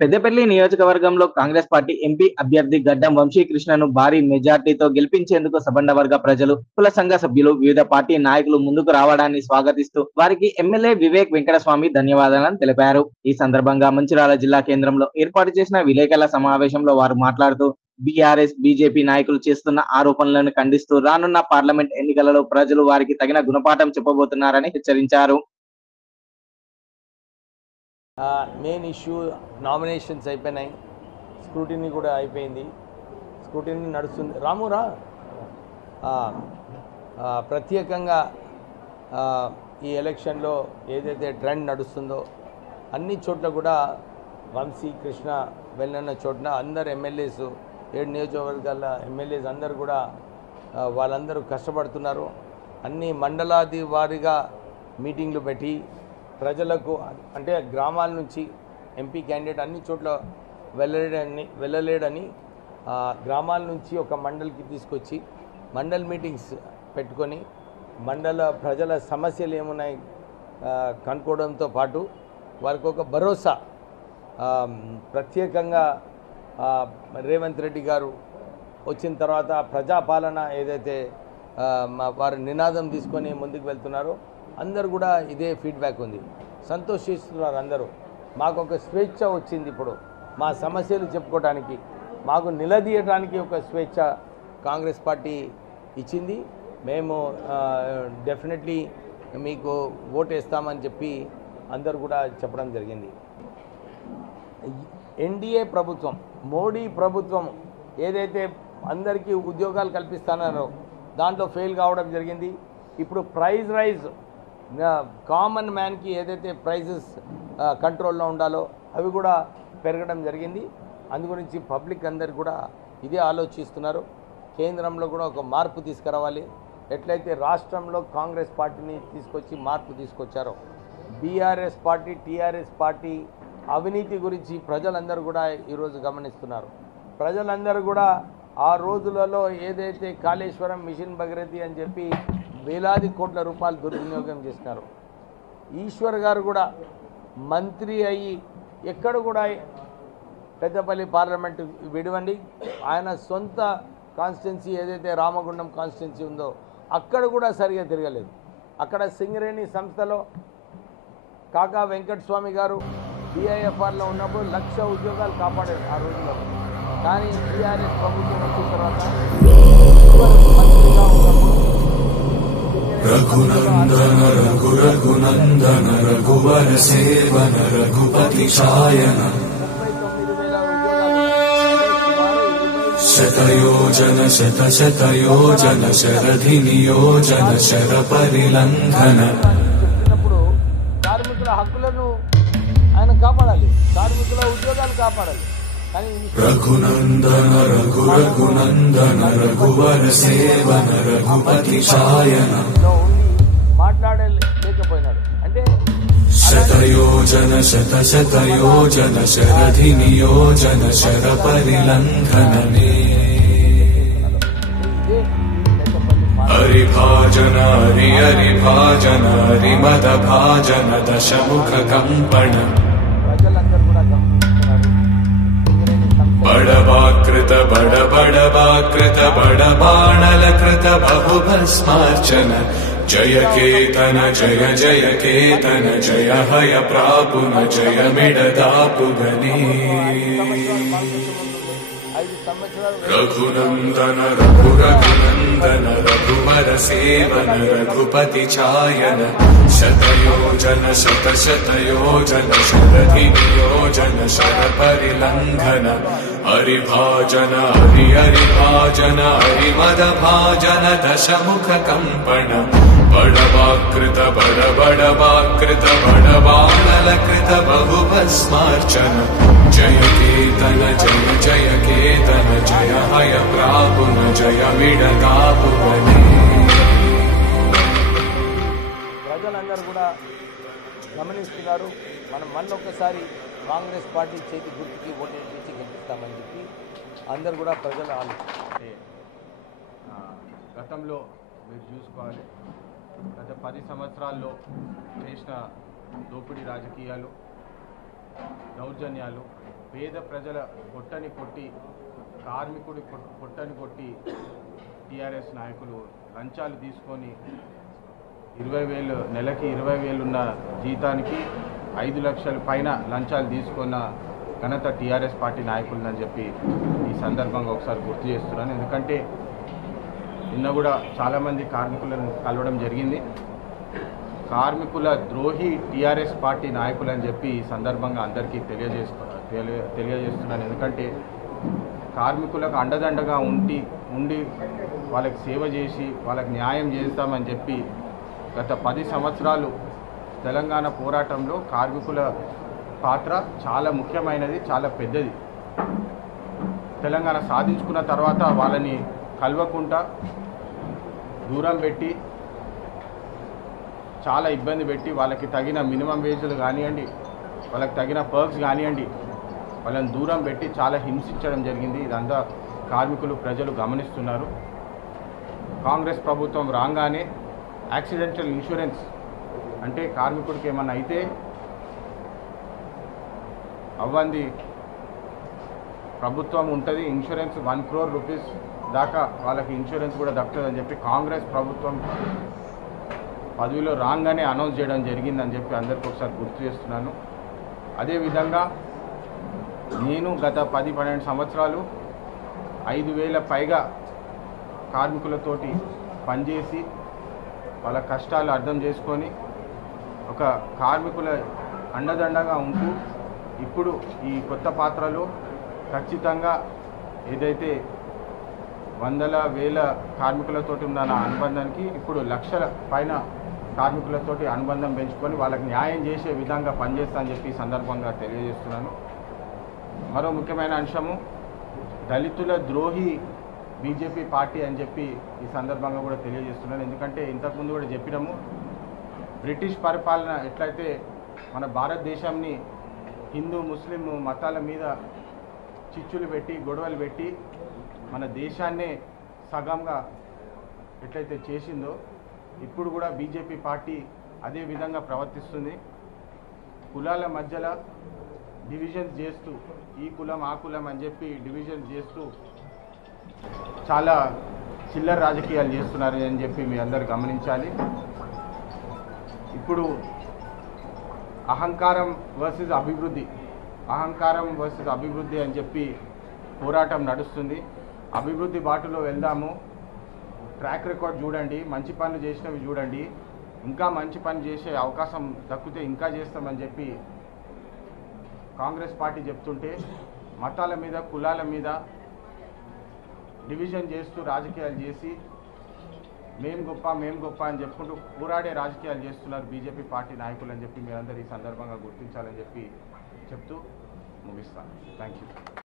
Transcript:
పెద్దపల్లి నియోజకవర్గంలో Congress party MP అభ్యర్థి గడ్డం వంశీకృష్ణను భారీ మెజార్టీతో గెలిపించేందుకు సబండ వర్గ ప్రజలు, కుల సంఘ సభ్యులు, వివిధ పార్టీ నాయకులు ముందుకు రావడాన్ని స్వాగతిస్తూ వారికి ఎమ్మెల్యే వివేక్ వెంకటస్వామి ధన్యవాదాలను తెలిపారు. ఈ సందర్భంగా మంచిర్యాల జిల్లా కేంద్రంలో ఏర్పాటు చేసిన విలేకరుల సమావేశంలో వారు మాట్లాడుతూ బీఆర్ఎస్, బీజేపీ నాయకులు చేస్తున్న ఆరోపణలను ఖండిస్తూ రానున్న పార్లమెంట్ ఎన్నికలలో ప్రజలు వారికి తగిన గుణపాఠం చెప్పబోతున్నారని హెచ్చరించారు. మెయిన్ ఇష్యూ నామినేషన్స్ అయిపోయినాయి, స్క్రూటినీ కూడా అయిపోయింది, స్క్రూటినీ నడుస్తుంది. రామురా ప్రత్యేకంగా ఈ ఎలక్షన్లో ఏదైతే ట్రెండ్ నడుస్తుందో అన్ని చోట్ల కూడా వంశీ కృష్ణ వెళ్ళిన చోట్ల అందరు ఎమ్మెల్యేస్ 7 నియోజకవర్గాల ఎమ్మెల్యేస్ అందరు కూడా వాళ్ళందరూ కష్టపడుతున్నారు. అన్ని మండలాది వారీగా మీటింగ్లు పెట్టి ప్రజలకు అంటే గ్రామాల నుంచి ఎంపీ క్యాండిడేట్ అన్ని చోట్ల వెళ్ళలేడని గ్రామాల నుంచి ఒక మండలికి తీసుకొచ్చి మండల్ మీటింగ్స్ పెట్టుకొని మండల ప్రజల సమస్యలు ఏమున్నాయి కనుక్కోవడంతో పాటు వారికి ఒక భరోసా ప్రత్యేకంగా రేవంత్ రెడ్డి గారు వచ్చిన తర్వాత ప్రజాపాలన ఏదైతే వారు నినాదం తీసుకొని ముందుకు వెళ్తున్నారో అందరు కూడా ఇదే ఫీడ్బ్యాక్ ఉంది, సంతోషిస్తున్నారు అందరూ. మాకు ఒక స్వేచ్ఛ వచ్చింది, ఇప్పుడు మా సమస్యలు చెప్పుకోవడానికి మాకు నిలదీయడానికి ఒక స్వేచ్ఛ కాంగ్రెస్ పార్టీ ఇచ్చింది. మేము డెఫినెట్లీ మీకు ఓటు వేస్తామని చెప్పి అందరూ కూడా చెప్పడం జరిగింది. ఎన్డీఏ ప్రభుత్వం, మోడీ ప్రభుత్వం ఏదైతే అందరికీ ఉద్యోగాలు కల్పిస్తానో దాంట్లో ఫెయిల్ కావడం జరిగింది. ఇప్పుడు ప్రైస్ రైజ్ కామన్ మ్యాన్కి ఏదైతే ప్రైజెస్ కంట్రోల్లో ఉండాలో అవి కూడా పెరగడం జరిగింది. అందు గురించి పబ్లిక్ అందరు కూడా ఇదే ఆలోచిస్తున్నారు. కేంద్రంలో కూడా ఒక మార్పు తీసుకురావాలి. ఎట్లయితే రాష్ట్రంలో కాంగ్రెస్ పార్టీని తీసుకొచ్చి మార్పు తీసుకొచ్చారో బీఆర్ఎస్ పార్టీ, టీఆర్ఎస్ పార్టీ అవినీతి గురించి ప్రజలందరూ కూడా ఈరోజు గమనిస్తున్నారు. ప్రజలందరూ కూడా ఆ రోజులలో ఏదైతే కాళేశ్వరం, మిషన్ భగీరథి అని చెప్పి వేలాది కోట్ల రూపాయలు దుర్వినియోగం చేసినారు. ఈశ్వర్ గారు కూడా మంత్రి అయ్యి ఎక్కడ కూడా పెద్దపల్లి పార్లమెంటు విడివండి, ఆయన సొంత కాన్స్టిట్యున్సీ ఏదైతే రామగుండం కాన్స్టిట్యున్సీ ఉందో అక్కడ కూడా సరిగా తిరగలేదు. అక్కడ సింగరేణి సంస్థలో కాకా వెంకటస్వామి గారు డిఐఎఫ్ఆర్లో ఉన్నప్పుడు 1,00,000 ఉద్యోగాలు కాపాడారు ఆ రోజుల్లో. కానీ టీఆర్ఎస్ ప్రభుత్వం వచ్చిన తర్వాత మంత్రిగా ఉన్నప్పుడు రఘునందన రఘు రఘునందన రఘువర సేవన రఘుపతి ఛాయన శతయోజన శత శతయోజన శరధి నియోజన శర పరిలంఘన. చెప్పినప్పుడు కార్మికుల హక్కులను ఆయన కాపాడాలి, కార్మికుల ఉద్యోగాలు కాపాడాలి. కానీ రఘునందన రఘు రఘునందన రఘువర సేవన రఘుపతి ఛాయన మాట్లాడలేకపోయినాడు. అంటే శతయోజన శత శతయోజన శరధి నియోజన శర పరిలంఘననే. హరిభాజన హరి హరిభాజన హరిమద భాజన దశముఖ కంపణ బడవాకృత బడ బడవాకృత బడబాణలకృత బహుభస్మార్చన జయ కేతన జయ జయ కేతన జయ హయ ప్రాపున జయ మిడదాపుగనే. రఘునందన రఘు రఘునందన రఘువర సేవన రఘుపతి ఛాయన శతయోజన శత శతయోజన శరధి నియోజన శర పరిలంఘన. హరిభాజన హరి హరిభాజన హరిమద భాజన దశముఖ కంపణ బడవాకృత బడ బడవాకృత బడబాణలకృత బహుభస్మార్చన జయ కేతన జయ జయ కేతన జయ హయ ప్రాపున జయ మిడతాపుగనే. ప్రజలందరూ కూడా గమనిస్తున్నారు. మనం మళ్ళొకసారి కాంగ్రెస్ పార్టీ చేతి గుర్తుకి ఓటేసి గెలుస్తామని చెప్పి అందరు కూడా ప్రజలు అంటే గతంలో మీరు చూసుకోవాలి, గత 10 సంవత్సరాల్లో చేసిన దోపిడీ రాజకీయాలు, దౌర్జన్యాలు పేద ప్రజల పొట్టని కొట్టి కార్మికుడి పొట్టని కొట్టి టీఆర్ఎస్ నాయకులు లంచాలు తీసుకొని 20,000 నెలకి 20,000 ఉన్న జీతానికి 5 లక్షల పైన లంచాలు తీసుకున్న ఘనత టీఆర్ఎస్ పార్టీ నాయకులని చెప్పి ఈ సందర్భంగా ఒకసారి గుర్తు చేస్తున్నాను. ఎందుకంటే నిన్న కూడా చాలామంది కార్మికులను కలవడం జరిగింది. కార్మికుల ద్రోహి టీఆర్ఎస్ పార్టీ నాయకులు అని చెప్పి ఈ సందర్భంగా అందరికీ తెలియజేస్తున్నాను. ఎందుకంటే కార్మికులకు అండదండగా ఉండి వాళ్ళకి సేవ చేసి వాళ్ళకి న్యాయం చేస్తామని చెప్పి గత 10 సంవత్సరాలు తెలంగాణ పోరాటంలో కార్మికుల పాత్ర చాలా ముఖ్యమైనది, చాలా పెద్దది. తెలంగాణ సాధించుకున్న తర్వాత వాళ్ళని కలవకుండా దూరం పెట్టి చాలా ఇబ్బంది పెట్టి వాళ్ళకి తగిన మినిమం వేజులు కానివ్వండి, వాళ్ళకి తగిన పర్క్స్ కానివ్వండి, వాళ్ళని దూరం పెట్టి చాలా హింసించడం జరిగింది. ఇదంతా కార్మికులు ప్రజలు గమనిస్తున్నారు. కాంగ్రెస్ ప్రభుత్వం రాగానే యాక్సిడెంటల్ ఇన్సూరెన్స్ అంటే కార్మికుడికి ఏమన్నా అయితే అవ్వంది ప్రభుత్వం ఉంటుంది, ఇన్సూరెన్స్ 1 crore రూపీస్ దాకా వాళ్ళకి ఇన్సూరెన్స్ కూడా దక్కుతుందని చెప్పి కాంగ్రెస్ ప్రభుత్వం పదవిలో రాగానే అనౌన్స్ చేయడం జరిగిందని చెప్పి అందరికీ ఒకసారి గుర్తు చేస్తున్నాను. అదేవిధంగా నేను గత 10-12 సంవత్సరాలు 5,000 పైగా కార్మికులతోటి పనిచేసి వాళ్ళ కష్టాలు అర్థం చేసుకొని ఒక కార్మికుల అండదండగా ఉంటూ ఇప్పుడు ఈ కొత్త పాత్రలో ఖచ్చితంగా ఏదైతే 100,000 కార్మికులతోటి ఉన్న నా అనుబంధానికి ఇప్పుడు లక్షల పైన కార్మికులతోటి అనుబంధం పెంచుకొని వాళ్ళకి న్యాయం చేసే విధంగా పనిచేస్తా అని చెప్పి ఈ సందర్భంగా తెలియజేస్తున్నాను. మరో ముఖ్యమైన అంశము దళితుల ద్రోహి బీజేపీ పార్టీ అని చెప్పి ఈ సందర్భంగా కూడా తెలియజేస్తున్నాను. ఎందుకంటే ఇంతకుముందు కూడా చెప్పినాము, బ్రిటిష్ పరిపాలన ఎట్లయితే మన భారతదేశాన్ని హిందూ ముస్లిం మతాల మీద చిచ్చులు పెట్టి గొడవలు పెట్టి మన దేశాన్నే సగంగా ఎట్లయితే చేసిందో ఇప్పుడు కూడా బీజేపీ పార్టీ అదే విధంగా ప్రవర్తిస్తుంది. కులాల మధ్యలో డివిజన్స్ చేస్తూ ఈ కులం ఆ కులం అని చెప్పి డివిజన్స్ చేస్తూ చాలా చిల్లర రాజకీయాలు చేస్తున్నారు అని చెప్పి మీ అందరు గమనించాలి. ఇప్పుడు అహంకారం వర్సెస్ అభివృద్ధి అని చెప్పి పోరాటం నడుస్తుంది. అభివృద్ధి బాటలో వెళ్దాము, ట్రాక్ రికార్డ్ చూడండి, మంచి పనులు చేసినవి చూడండి, ఇంకా మంచి పని చేసే అవకాశం దక్కితే ఇంకా చేస్తామని చెప్పి కాంగ్రెస్ పార్టీ చెప్తుంటే మతాల మీద కులాల మీద డివిజన్ చేస్తూ రాజకీయాలు చేసి మేం గొప్ప అని చెప్పుకుంటూ పోరాడే రాజకీయాలు చేస్తున్నారు బీజేపీ పార్టీ నాయకులు అని చెప్పి మీరందరూ ఈ సందర్భంగా గుర్తించాలని చెప్పి చెప్తూ ముగిస్తాను. Thank you.